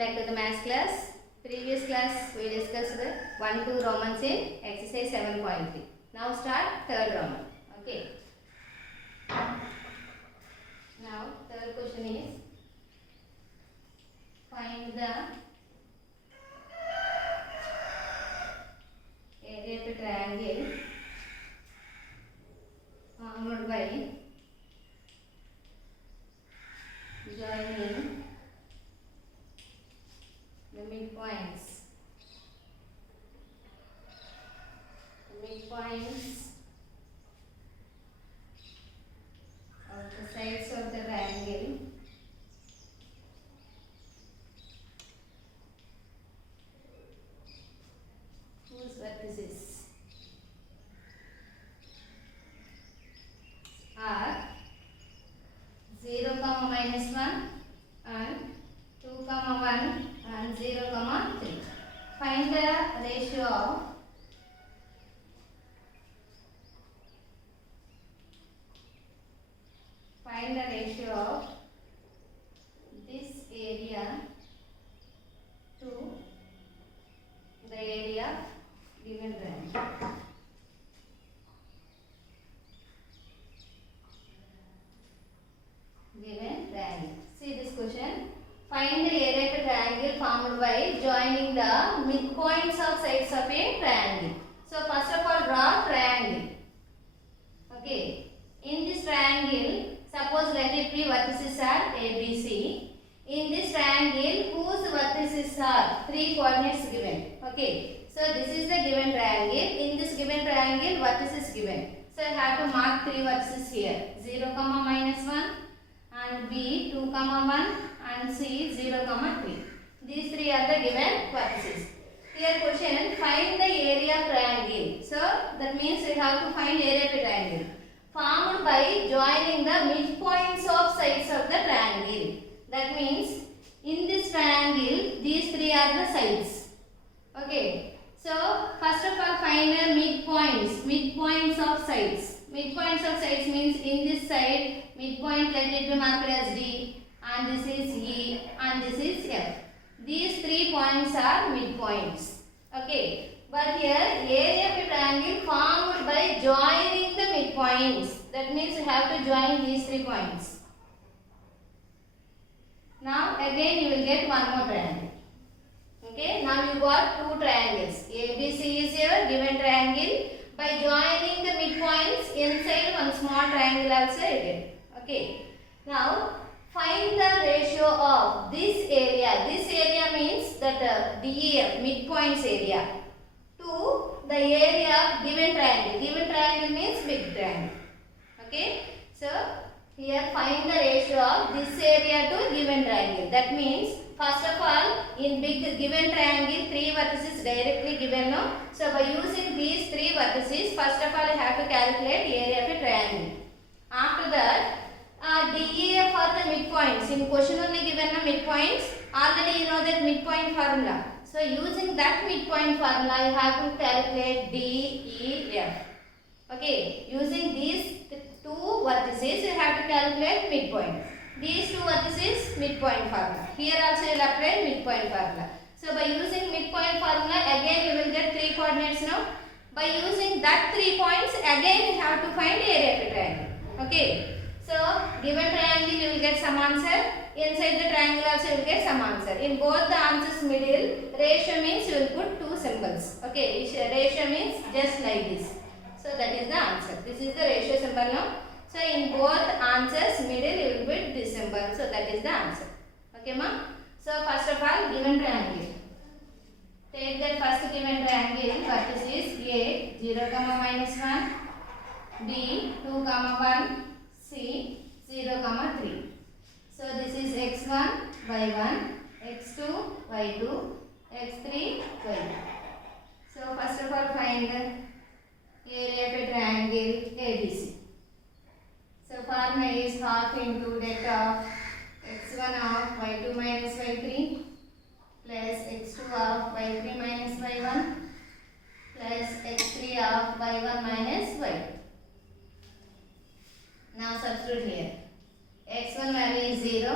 back to the maths class. Previous class we discussed 1-2 Romans in exercise 7.3. Now start third Roman. Okay. Now third question is find the area of a triangle formed by joining the midpoints of the sides of the triangle whose vertices are 0, -1 and 2, 1 and 0, 3. Find the ratio of this area to the area given triangle. See this question. Find the area of a triangle formed by joining the midpoints of sides of a triangle. So first of all draw triangle. Okay. In this triangle, suppose let it be vertices are ABC. In this triangle, whose vertices are 3 coordinates given. Okay. So this is the given triangle. In this given triangle, vertices given. So I have to mark 3 vertices here. 0, -1 and B 2, 1 and C 0, 3. These 3 are the given vertices. Here question, find the area of triangle. So that means we have to find area of a triangle formed by joining the midpoints of sides of the triangle. That means in this triangle these 3 are the sides. Okay. So first of all find the midpoints of sides. Midpoints of sides means in this side midpoint let it be marked as D and this is E and this is F. These 3 points are midpoints. Okay. But here area of a triangle formed by joining the midpoints. That means you have to join these 3 points. Now again you will get one more triangle. Okay. Now you got 2 triangles. ABC is your given triangle. By joining the midpoints inside one small triangle also you get. Okay. Now find the ratio of this area. This area means that DEF midpoints area to the area of given triangle. Given triangle means big triangle. Okay. So here find the ratio of this area to given triangle. That means first of all in big given triangle 3 vertices directly given. No? So by using these 3 vertices first of all you have to calculate area of a triangle. After that DEF for the midpoints. In question only given the midpoints. Already you know that midpoint formula. So using that midpoint formula you have to calculate DEF. Okay. Using these 2 vertices you have to calculate midpoint. These 2 vertices midpoint formula. Here also you will apply midpoint formula. So by using midpoint formula again you will get 3 coordinates now. By using that 3 points again you have to find area of a triangle. Okay. So given triangle you will get some answer. Inside the triangle also you will get some answer. In both the answers middle ratio means you will put 2 symbols. Okay. Ratio means just like this. So that is the answer. This is the ratio symbol now. So in both answers middle you will put this symbol. So that is the answer. Okay ma? So first of all given triangle. Take that first given triangle. Vertices A 0, -1, B 2, 1, C 0, 3. So this is x1, y1, x2, y2, x3, y2. So first of all find the area of a triangle ABC. So formula is half into det of x1 of y2 minus y3 plus x2 of y3 minus y1 plus x3 of y1 minus y2. Now substitute here. x1 value is 0,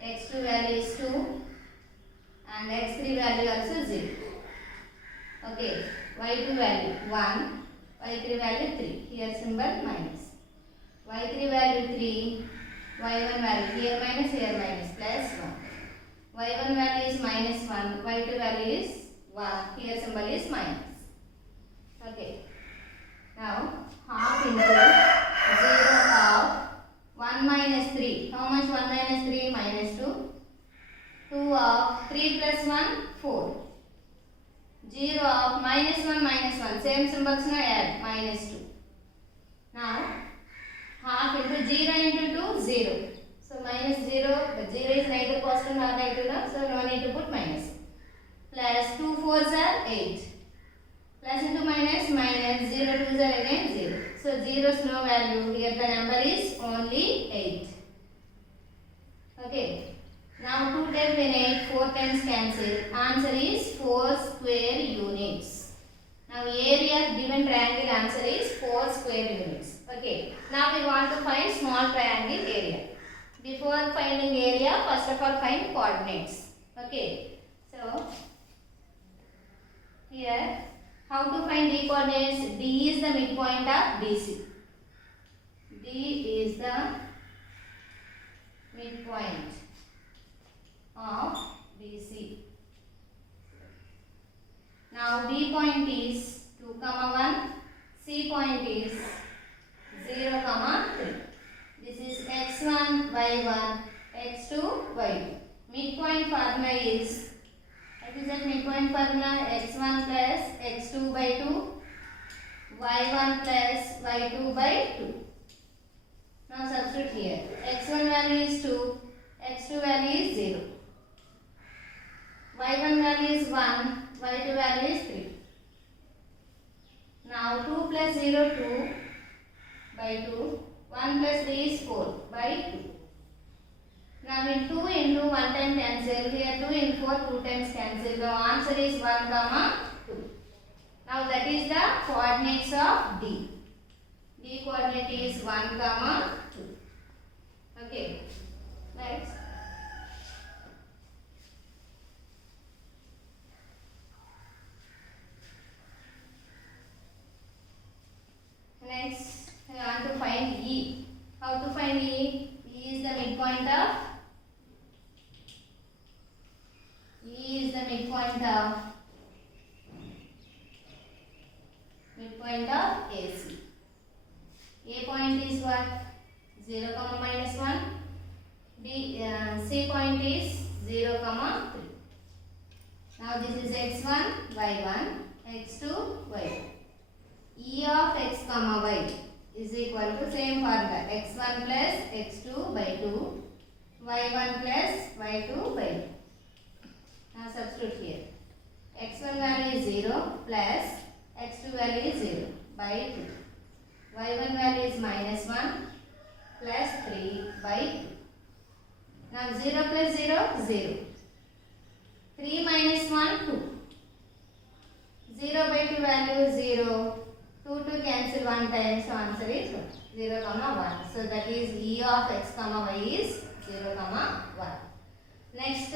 x2 value is 2, here minus plus 1. y1 value is minus 1, y2 value is 1, here symbol is minus. Okay. Now half into 0 of 1 minus 3. How much 1 minus 3? Minus 2. 2 of 3 plus 1, 4. 0 of minus 1, same symbols now add, minus 2. Now half into 0 into 2, 0. So minus 0, but 0 is neither positive nor negative now, so no need to put minus. Plus 2 4s are 8. Plus into minus, 0 2s are again 0. So 0's no value, here the number is only 8. Okay. Now 2 times 8, 4 times cancel. Answer is 4 square units. Now area of given triangle answer is 4 square units. Okay. Now we want to find small triangle area. Before finding area, first of all find coordinates. Okay. So here, how to find D coordinates? D is the midpoint of BC. D is the midpoint of BC. Now B point is 2, 1. C point is 0, 3. This is x1, y1, x2, y2. Midpoint formula is, what is that midpoint formula? x1 plus x2 by 2, y1 plus y2 by 2. Now substitute here. x1 value is 2, x2 value is 0. y1 value is 1, y2 value is 3. Now 2 plus 0, 2 by 2. 1 plus 3 is 4 by 2. Now in 2 into 1 time cancel. Here 2 into 4, 2 times cancel. The answer is 1, 2. Now that is the coordinates of D. D coordinate is 1, 2. Okay. Next. Next, we want to find E. How to find E? E is the midpoint of AC. A point is what? 0, minus 1. C point is 0, 3. Now this is x1, y1, x2, y2. E of x, y is equal to same formula, x1 plus x2 by 2, y1 plus y2 by 2. Now substitute here. x1 value is 0 plus x2 value is 0 by 2. y1 value is minus 1 plus 3 by 2. Now 0 plus 0, 0. 3 minus 1, 2. 0 by 2 value is 0. 2 to cancel 1 time, so answer is 0, 1. So that is E of x, y is 0, 1. Next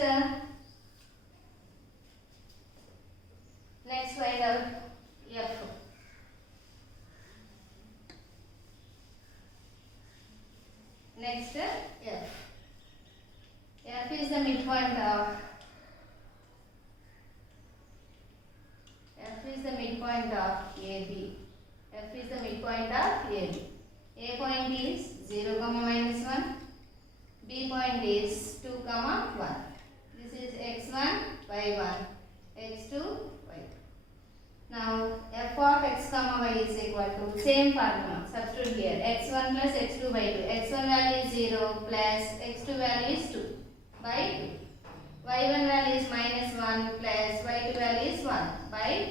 find out F. Next F. F is the midpoint of AB. F is the midpoint of AB. A point is 0, minus 1. B point is 2, 1. This is x1, y1, x2, y2. Now f of x, y is equal to same formula. Substitute here. x1 plus x2 by 2. x1 value is 0 plus x2 value is 2 by 2. y1 value is minus 1 plus y2 value is 1 by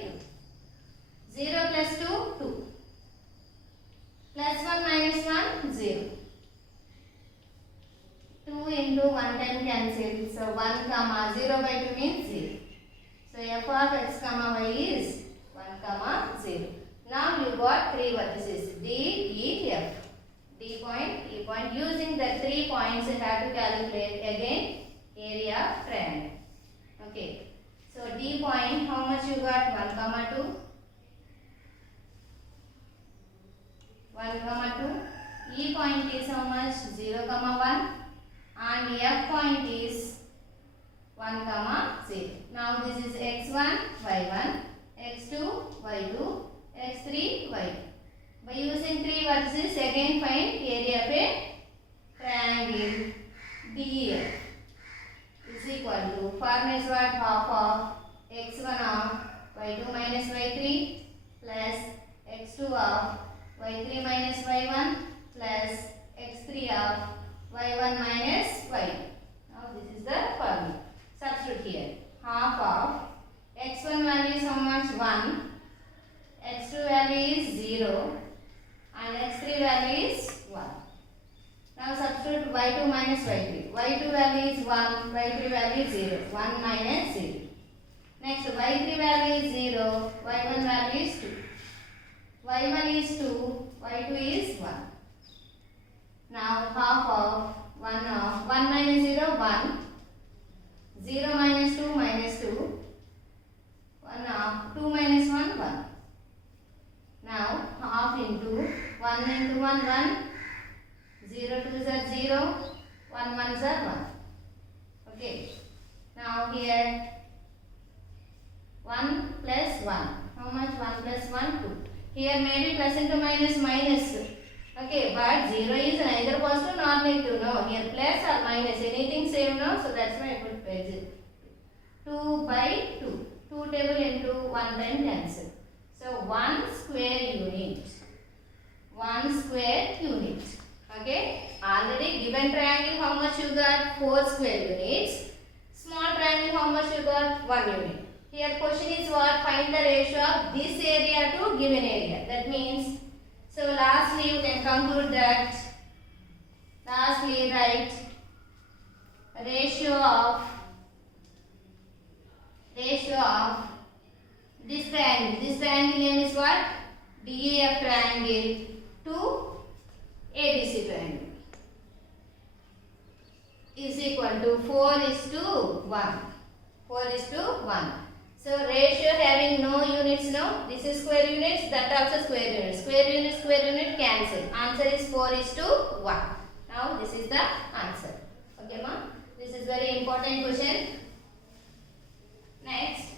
2. 0 plus 2, 2. Plus 1 minus 1, 0. 2 into 1 time cancel. So 1, 0 by 2 means 0. So f of x, y is 1, 0. Now you got 3 vertices. D, E, F. D point, E point. Using the 3 points, you have to calculate again area of triangle. Okay. So D point, how much you got? 1, 2. 1, 2. E point is how much? 0, 1. and F point is 1, 0. Now this is x1, y1, x2, y2, x3, y2. By using 3 vertices, again find area of a triangle DEF is equal to, formula is what? Half of x1 of y2 minus y3 plus x2 of y3 minus y1 plus x3 of y1 minus y2. Now this is the formula. Substitute here. Half of x1 value is how much? 1. x2 value is 0. And x3 value is 1. Now substitute y2 minus y3. y2 value is 1. y3 value is 0. 1 minus 0. Next y3 value is 0. y1 value is 2. y1 is 2. y2 is 1. Now half of 1 minus 0, 1. 0 minus 2 minus 2. 1 of 2 minus 1, 1. Now half into 1 into 1, 1. 0 2s are 0. 1 1s are 1. Okay. Now here 1 plus 1. How much? 1 plus 1, 2. Here maybe plus into minus, minus. Okay, but 0 is neither positive nor negative. No, here plus or minus, anything same, no? So that's why I put page 2 by 2. 2 table into 1 time cancel. So 1 square unit. 1 square unit. Okay, already given triangle, how much you got? 4 square units. Small triangle, how much you got? 1 unit. Here question is what? Find the ratio of this area to given area. That means, so lastly you can conclude that, lastly write ratio of this triangle. This triangle name is what? DEF triangle to ABC triangle is equal to 4:1. 4:1. So ratio having no units, no. This is square units, that also square units. Square unit cancel. Answer is 4:1. Now this is the answer. Okay, ma? This is very important question. Next.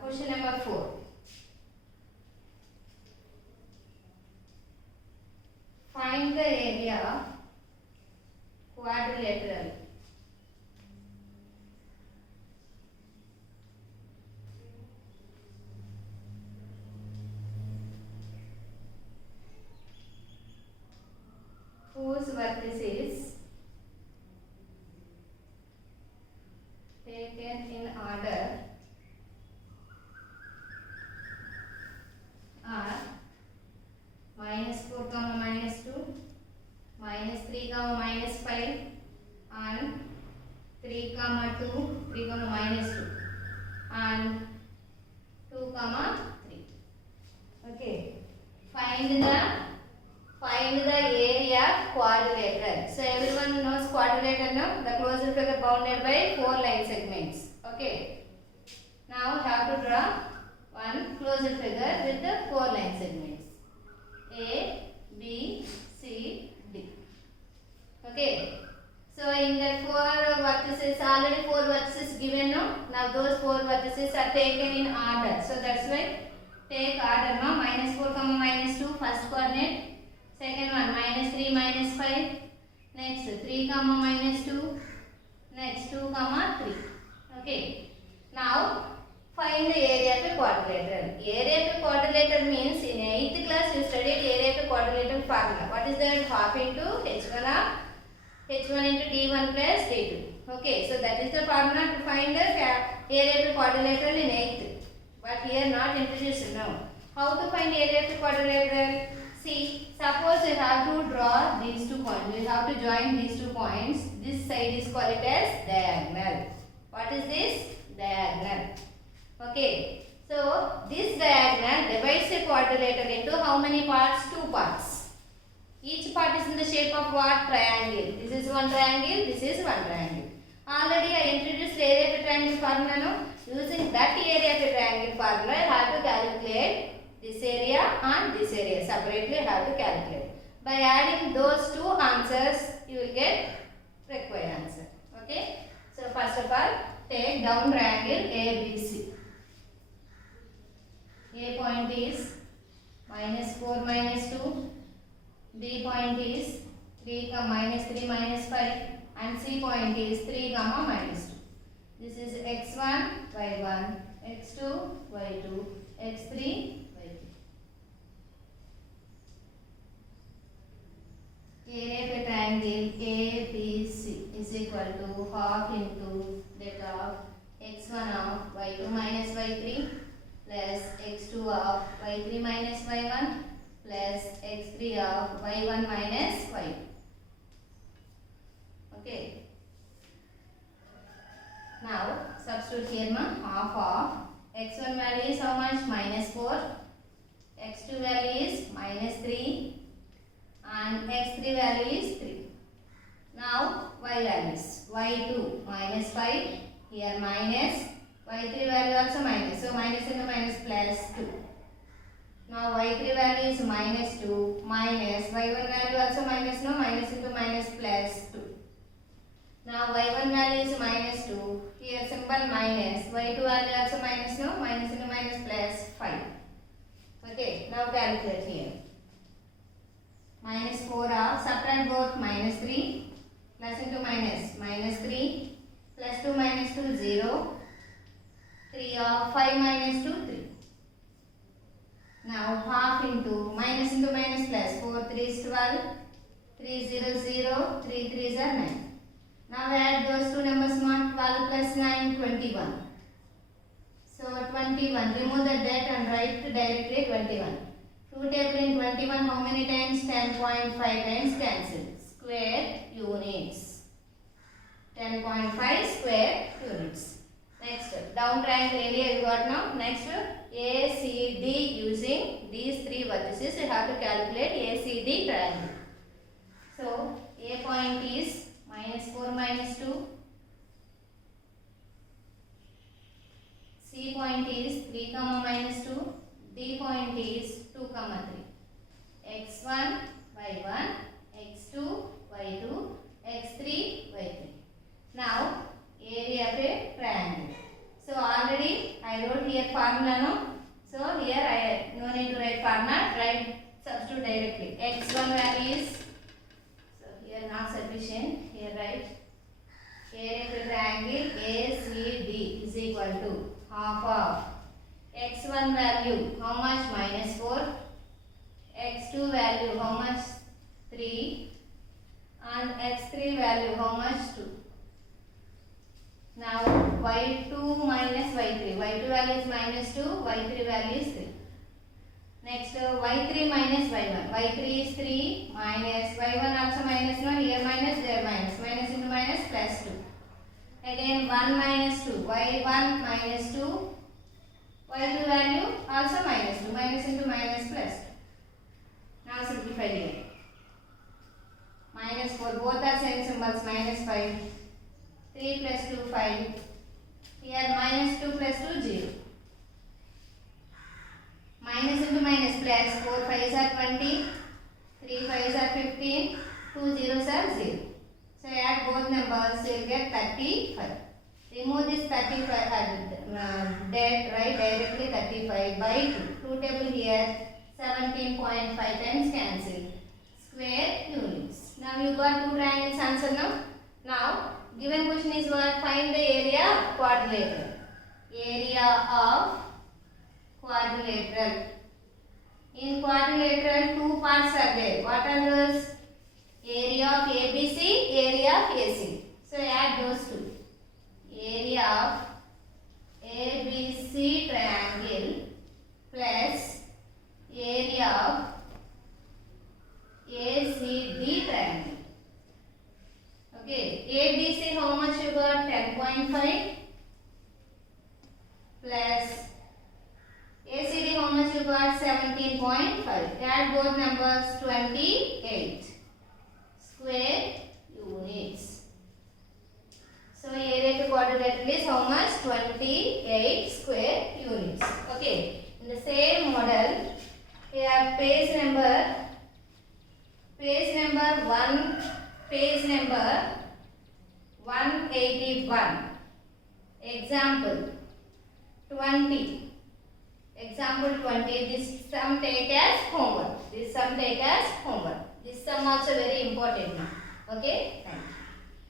Question number 4. Find the area quadrilateral. Whose vertices taken in order are -4, -2, -3, -5 and 3, 2, 3, -2 and 2, 3. Okay. Find the area quadrilateral. So everyone knows quadrilateral, no? The closure figure bounded by 4 line segments. Okay. Now have to draw one closure figure with the 4 line segments. A, B, C, D. Okay. So in that 4 vertices, already 4 vertices given, no? Now those 4 vertices are taken in order. So that's why take order, no? -4, -2 first coordinate. Second one -3, -5. Next 3, -2. Next 2, 3. Okay. Now find the area of a quadrilateral. Area of a quadrilateral means in 8th class you studied area of a quadrilateral formula. What is that? Half into h1 into d1 plus d2. Okay, so that is the formula to find the area of a quadrilateral in 8th. But here not introduced now. How to find area of a quadrilateral? See, suppose you have to draw these 2 points. You have to join these 2 points. This side is called it as diagonal. What is this? Diagonal. Okay. So this diagram divides a quadrilateral into how many parts? 2 parts. Each part is in the shape of what? Triangle. This is one triangle, this is one triangle. Already I introduced area of a triangle formula. No? Using that area of a triangle formula, I have to calculate this area and this area. Separately I have to calculate. By adding those two answers, you will get required answer. Okay. So first of all, take down triangle ABC. A point is -4 -2. B point is 3, -3 -5, and C point is 3, -2. This is x1, y1, x2, y2, x3, y3. Area of a triangle ABC is equal to half into that of x1 of y2 minus y3 plus x2 of y3 minus y1 plus x3 of y1 minus y2. Okay. Now substitute here half of x1 value is how much? -4. x2 value is -3 and x3 value is 3. Now y values y2 -5, here minus, y3 value also minus, so minus into minus plus 2. Now y3 value is -2 minus, y1 value also minus, no, minus into minus plus 2. Now y1 value is -2, here symbol minus, y2 value also minus, no, minus into minus plus 5. Okay, now calculate here. -4 of, subtract both -3, plus into minus, -3, plus 2 minus 2, 0, 3 of 5 minus 2, 3. Now half into minus plus, 4 3 is 12, 3 0 0, 3 3s are 9. Now add those two numbers, 12 plus 9, 21. So 21, remove the that and write directly 21. 2 table in 21, how many times? 10.5 times cancel. Square units. 10.5 square units. Next, down triangle area you got now. Next, ACD, using these three vertices you have to calculate ACD triangle. So A point is -4 -2. C point is 3, -2. D point is 2, 3. x1, y1, x2, y2, x3, y3. Now area of a triangle. So already I wrote here formula, no? So here I no need to write formula, write substitute directly. x1 value is, so here not sufficient, here write area of a triangle ACD is equal to half of x1 value how much? -4, x2 value how much? 3, and x3 value how much? 2. Now y2 minus y3. y2 value is -2, y3 value is 3. Next y3 minus y1. y3 is 3 minus y1 also minus, no, here minus, there minus. Minus into minus plus 2. Again 1 minus 2. y1 minus 2. y2 value also -2. Minus into minus plus 2. Now simplify here. -4. Both are same symbols. -5. 3 plus 2, 5. Here -2 plus 2, 0. Minus into minus plus. 4 5s are 20. 3 5s are 15. 2 zeros are 0. So add both numbers, you will get 35. Remove this 35, write directly 35 by 2. 2 table here, 17.5 times cancel. Square units. Now you got two triangles answer now. Now given question is what? Find the area of quadrilateral. Area of quadrilateral. In quadrilateral, two parts are there. What are those? Area of ABC, area of AC. So add those two. Area of ABC triangle plus area of ACD triangle. Okay, ABC how much you got? 10.5 plus you got 17.5. Add both numbers. 28 square units. So area to quadrilateral is how much? 28 square units. Okay. In the same model, we have page number 181. Example 20. Example 20. This sum take as homework. This sum take as homework. This sum also very important now. Okay. Thank you.